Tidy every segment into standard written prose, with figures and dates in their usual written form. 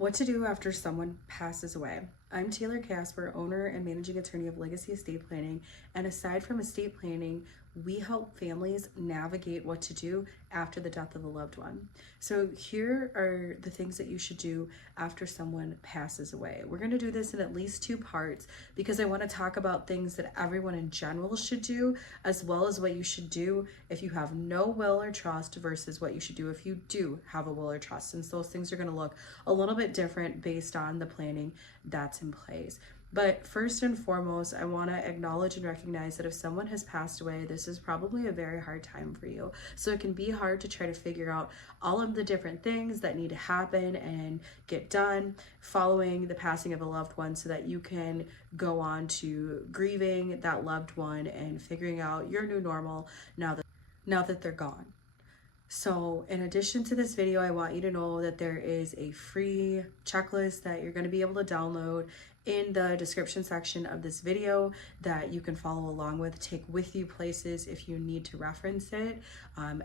What to do after someone passes away. I'm Taylor Casper, owner and managing attorney of Legacy Estate Planning, and aside from estate planning, we help families navigate what to do after the death of a loved one. So here are the things that you should do after someone passes away. We're going to do this in at least 2 parts because I want to talk about things that everyone in general should do, as well as what you should do if you have no will or trust versus what you should do if you do have a will or trust, since those things are going to look a little bit different based on the planning that's in place. But first and foremost, I want to acknowledge and recognize that if someone has passed away, this is probably a very hard time for you. So it can be hard to try to figure out all of the different things that need to happen and get done following the passing of a loved one so that you can go on to grieving that loved one and figuring out your new normal now that they're gone. So in addition to this video, I want you to know that there is a free checklist that you're going to be able to download in the description section of this video that you can follow along with, take with you places if you need to reference it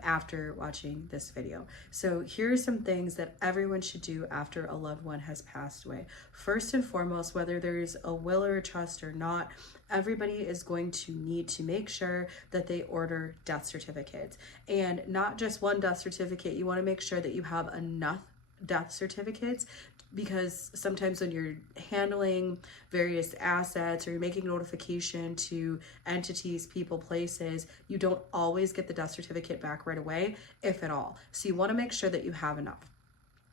after watching this video. So here are some things that everyone should do after a loved one has passed away. First and foremost, whether there's a will or a trust or not, everybody is going to need to make sure that they order death certificates, and not just one death certificate. You want to make sure that you have enough death certificates, because sometimes when you're handling various assets or you're making notification to entities, people, places, you don't always get the death certificate back right away, if at all. So you want to make sure that you have enough.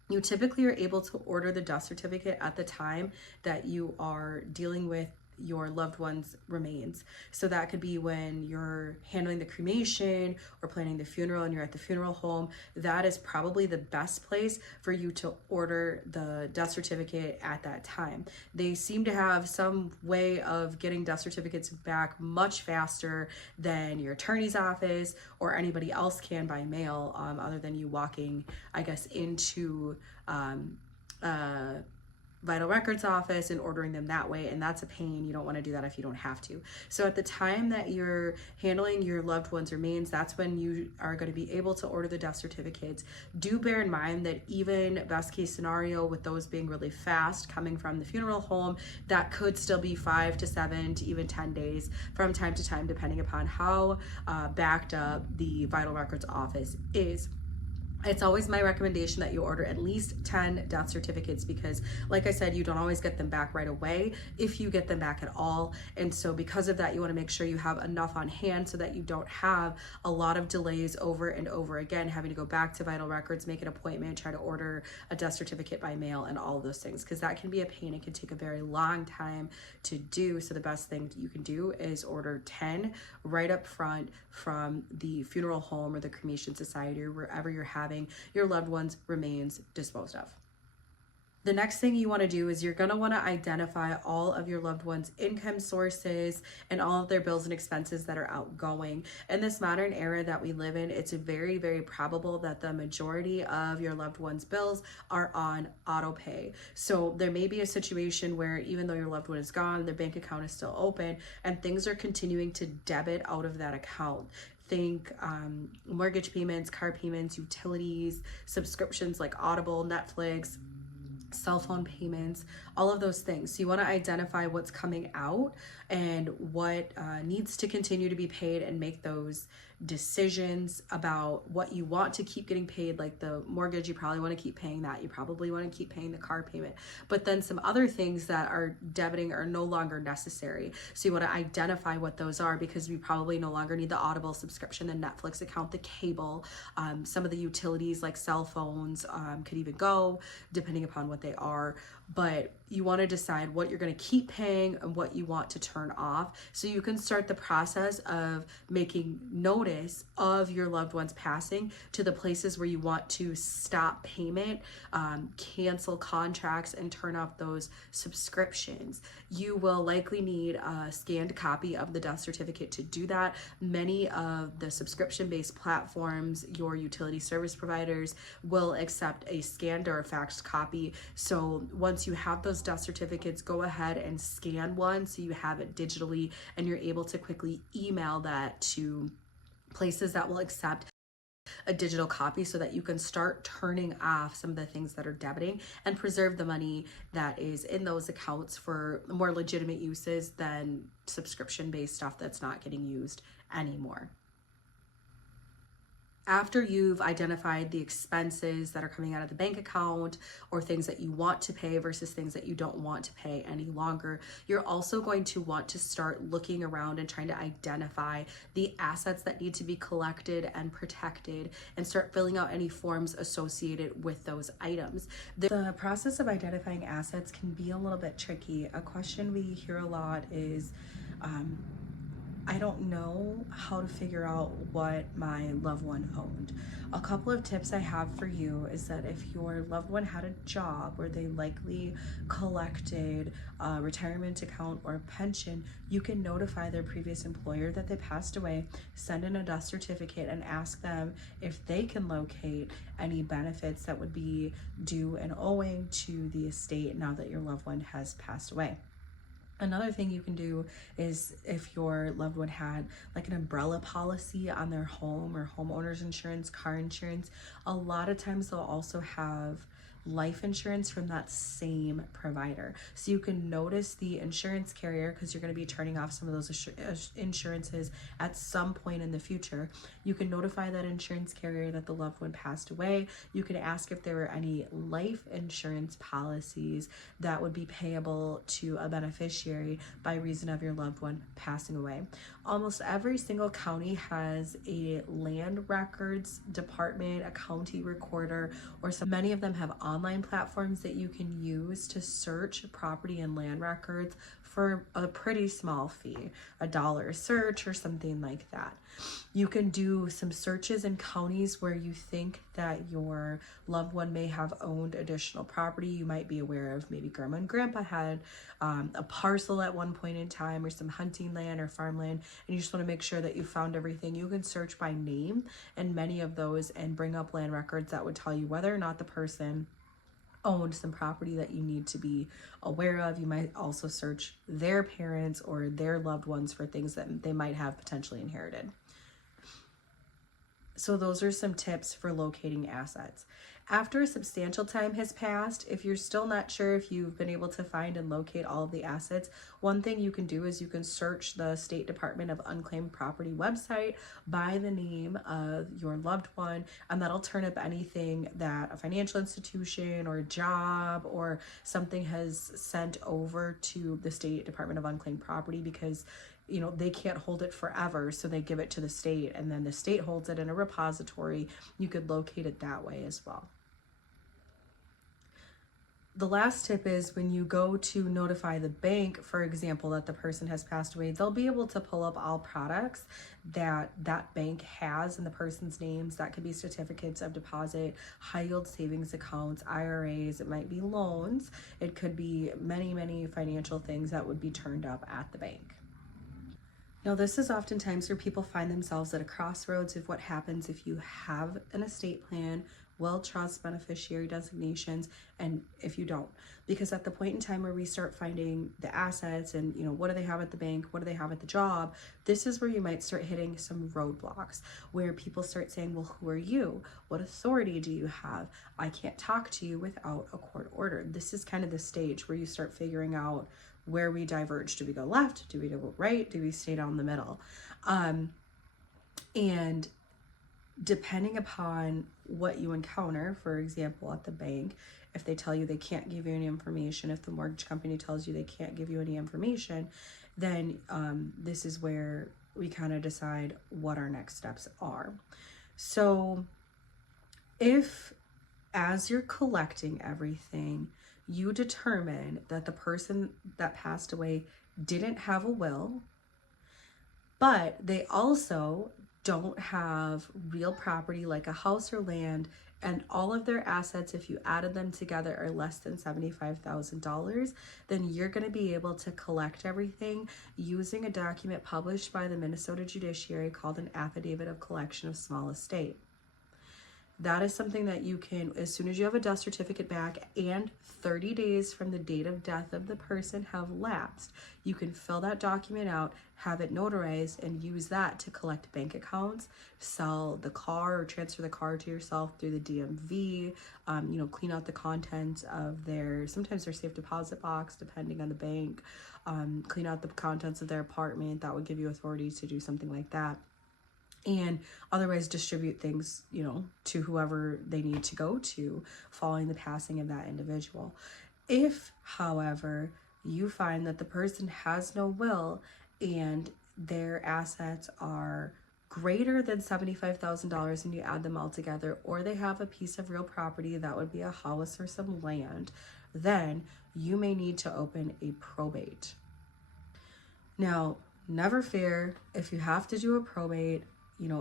You typically are able to order the death certificate at the time that you are dealing with your loved one's remains. So that could be when you're handling the cremation or planning the funeral and you're at the funeral home. That is probably the best place for you to order the death certificate at that time. They seem to have some way of getting death certificates back much faster than your attorney's office or anybody else can by mail, other than you walking, I guess, into vital records office and ordering them that way, and that's a pain. You don't want to do that if you don't have to. So at the time that you're handling your loved one's remains, that's when you are going to be able to order the death certificates. Do bear in mind that even best case scenario, with those being really fast coming from the funeral home, that could still be 5 to 7 to even 10 days from time to time, depending upon how backed up the vital records office is. It's always my recommendation that you order at least 10 death certificates because, like I said, you don't always get them back right away, if you get them back at all. And so because of that, you want to make sure you have enough on hand so that you don't have a lot of delays over and over again, having to go back to vital records, make an appointment, try to order a death certificate by mail, and all of those things, because that can be a pain. It can take a very long time to do. So the best thing you can do is order 10 right up front from the funeral home or the cremation society or wherever you're having your loved one's remains disposed of. The next thing you want to do is you're going to want to identify all of your loved one's income sources and all of their bills and expenses that are outgoing. In this modern era that we live in, it's very, very probable that the majority of your loved one's bills are on auto pay. So there may be a situation where even though your loved one is gone, their bank account is still open and things are continuing to debit out of that account. Think mortgage payments, car payments, utilities, subscriptions like Audible, Netflix, cell phone payments, all of those things. So you want to identify what's coming out and what needs to continue to be paid, and make those decisions about what you want to keep getting paid. Like the mortgage, you probably want to keep paying that. You probably want to keep paying the car payment. But then some other things that are debiting are no longer necessary. So you want to identify what those are, because we probably no longer need the Audible subscription, the Netflix account, the cable, some of the utilities like cell phones could even go, depending upon what they are. But you want to decide what you're going to keep paying and what you want to turn off, so you can start the process of making notice of your loved one's passing to the places where you want to stop payment, cancel contracts, and turn off those subscriptions. You will likely need a scanned copy of the death certificate to do that. Many of the subscription-based platforms, your utility service providers, will accept a scanned or a faxed copy. So once you have those death certificates, go ahead and scan one so you have it digitally and you're able to quickly email that to places that will accept a digital copy so that you can start turning off some of the things that are debiting and preserve the money that is in those accounts for more legitimate uses than subscription-based stuff that's not getting used anymore. After you've identified the expenses that are coming out of the bank account or things that you want to pay versus things that you don't want to pay any longer, you're also going to want to start looking around and trying to identify the assets that need to be collected and protected and start filling out any forms associated with those items. The process of identifying assets can be a little bit tricky. A question we hear a lot is, I don't know how to figure out what my loved one owned. A couple of tips I have for you is that if your loved one had a job where they likely collected a retirement account or pension, you can notify their previous employer that they passed away, send in a death certificate, and ask them if they can locate any benefits that would be due and owing to the estate now that your loved one has passed away. Another thing you can do is if your loved one had like an umbrella policy on their home or homeowner's insurance, car insurance, a lot of times they'll also have life insurance from that same provider. So you can notice the insurance carrier because you're going to be turning off some of those insurances at some point in the future. You can notify that insurance carrier that the loved one passed away. You can ask if there were any life insurance policies that would be payable to a beneficiary by reason of your loved one passing away. Almost every single county has a land records department, a county recorder, or many of them have online platforms that you can use to search property and land records for a pretty small fee, $1 a search or something like that. You can do some searches in counties where you think that your loved one may have owned additional property. You might be aware of maybe grandma and grandpa had a parcel at one point in time or some hunting land or farmland, and you just want to make sure that you found everything. You can search by name in many of those and bring up land records that would tell you whether or not the person owned some property that you need to be aware of. You might also search their parents or their loved ones for things that they might have potentially inherited. So those are some tips for locating assets. After a substantial time has passed, if you're still not sure if you've been able to find and locate all of the assets, one thing you can do is you can search the State Department of Unclaimed Property website by the name of your loved one, and that'll turn up anything that a financial institution or a job or something has sent over to the State Department of Unclaimed Property, because they can't hold it forever, so they give it to the state, and then the state holds it in a repository. You could locate it that way as well. The last tip is when you go to notify the bank, for example, that the person has passed away, they'll be able to pull up all products that that bank has in the person's names. That could be certificates of deposit, high yield savings accounts, IRAs, it might be loans, it could be many, many financial things that would be turned up at the bank. Now, this is oftentimes where people find themselves at a crossroads of what happens if you have an estate plan, will, trust, beneficiary designations, and if you don't. Because at the point in time where we start finding the assets and, what do they have at the bank, what do they have at the job, this is where you might start hitting some roadblocks where people start saying, well, who are you? What authority do you have? I can't talk to you without a court order. This is kind of the stage where you start figuring out where we diverge. Do we go left? Do we go right? Do we stay down the middle? And depending upon what you encounter, for example, at the bank, if they tell you they can't give you any information, if the mortgage company tells you they can't give you any information, then this is where we kind of decide what our next steps are. So if, as you're collecting everything, you determine that the person that passed away didn't have a will, but they also don't have real property like a house or land, and all of their assets, if you added them together, are less than $75,000, then you're going to be able to collect everything using a document published by the Minnesota Judiciary called an Affidavit of Collection of Small Estate. that is something that you can, as soon as you have a death certificate back and 30 days from the date of death of the person have lapsed, you can fill that document out, have it notarized, and use that to collect bank accounts, sell the car or transfer the car to yourself through the DMV, clean out the contents of sometimes their safe deposit box, depending on the bank, clean out the contents of their apartment. That would give you authority to do something like that. And otherwise distribute things, to whoever they need to go to following the passing of that individual. If, however, you find that the person has no will and their assets are greater than $75,000 and you add them all together, or they have a piece of real property, that would be a house or some land, then you may need to open a probate. Now, never fear, if you have to do a probate,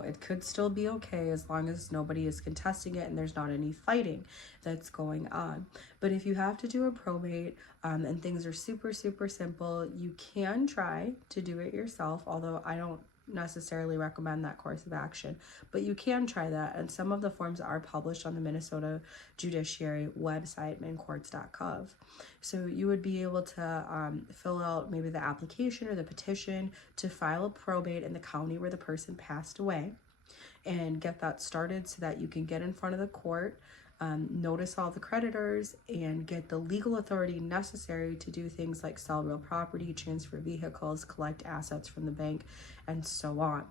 it could still be okay as long as nobody is contesting it and there's not any fighting that's going on. But if you have to do a probate and things are super, super simple, you can try to do it yourself, although I don't necessarily recommend that course of action, but you can try that. And some of the forms are published on the Minnesota Judiciary website, mincourts.gov. So you would be able to fill out maybe the application or the petition to file a probate in the county where the person passed away and get that started so that you can get in front of the court, notice all the creditors, and get the legal authority necessary to do things like sell real property, transfer vehicles, collect assets from the bank, and so on.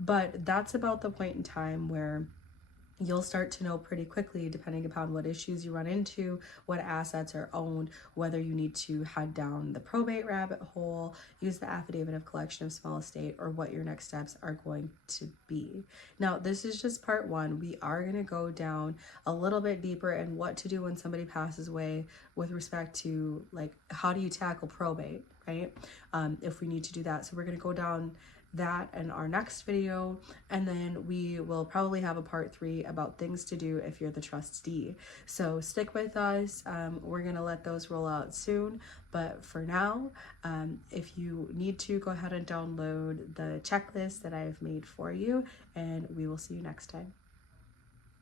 But that's about the point in time where you'll start to know pretty quickly, depending upon what issues you run into, what assets are owned, whether you need to head down the probate rabbit hole, use the affidavit of collection of small estate, or what your next steps are going to be. Now, this is just part one. We are going to go down a little bit deeper in what to do when somebody passes away with respect to, like, how do you tackle probate, right? If we need to do that. So we're going to go down that in our next video, and then we will probably have a part 3 about things to do if you're the trustee. So stick with us. We're gonna let those roll out soon, but for now, if you need to, go ahead and download the checklist that I've made for you, and we will see you next time.